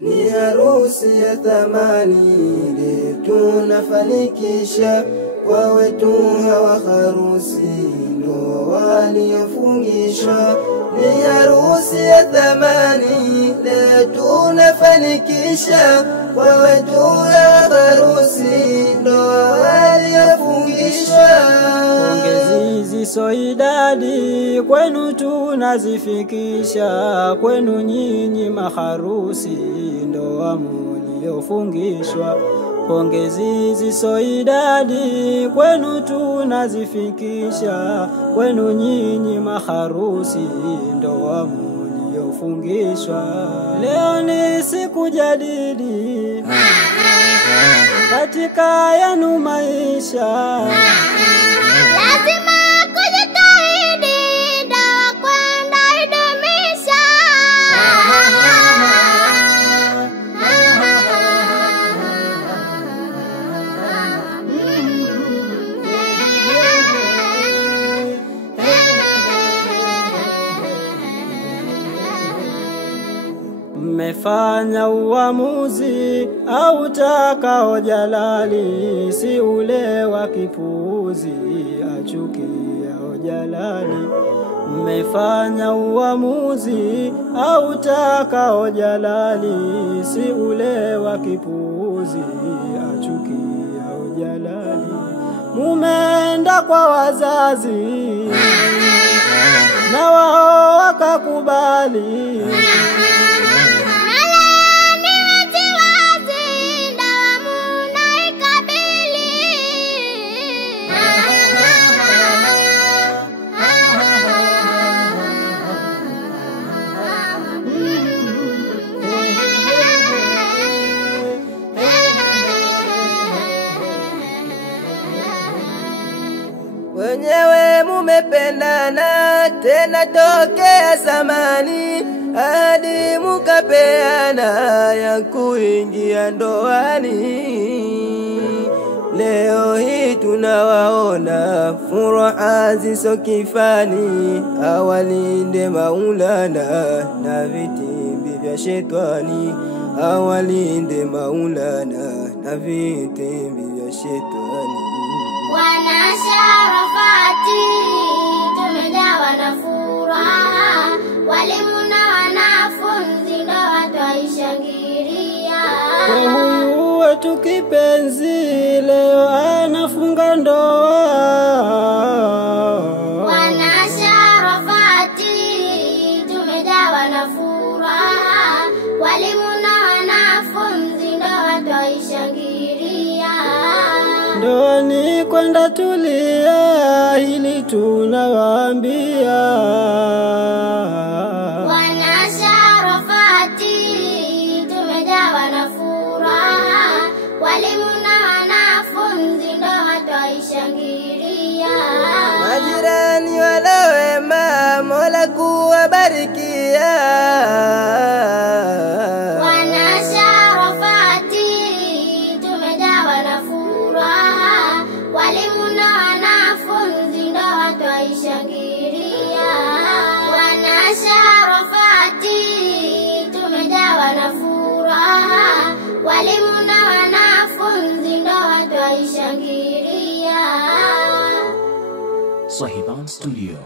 Ni harusi ya thamani tunafanikisha, kwa wetu hawa harusi ndo waliofungisha. Ni harusi ya thamani tunafanikisha, kwa wetu hawa harusi ndo waliofungisha. Pongezi ziso idadi kwenu tunazifikisha, kwenu nyinyi maharusi ndoa mliofungishwa. Pongezi ziso idadi kwenu tunazifikisha, kwenu nyinyi maharusi ndoa mliofungishwa. Leo ni siku jadidi katika yenu maisha, lazima kujitahidi ndoa kwenda idumisha. mmefanya uamuzi au takao jalali, si ule wa kipuzi achukia jalali. Mmefanya uamuzi au takao jalali, si ule wa kipuzi achukia jalali. Mumeenda kwa wazazi na wao wakakubali, wenyewe mumependana tena tokea zamani, hadi mukapeana ya kuingia ndoani. Leo hii tunawaona furaha ziso kifani, awalinde Maulana na vitimbi vya shetani, awalinde Maulana na vitimbi vya shetani. Wana Sharafati tumejawa na furaha, walimu na wanafunzi ndoa twaishangilia. kwa huyu wetu kipenzi leo anafunga ndoa. Wana Sharafati tumejawa na furaha, walimu na wanafunzi ndoa twaishangilia. Ndoani kwenda tulia, hili tunawaambia. Wana Sharafati tumejawa na furaha, walimu na wanafunzi ndoa twaishangilia. Majirani wala wema, Mola kuwabarikia. Wana Sharafati tumejawa na furaha, walimu na wanafunzi ndoa twaishangilia. Wana Sharafati tumejawa na furaha, walimu na wanafunzi ndoa twaishangilia. Sahiban Studio.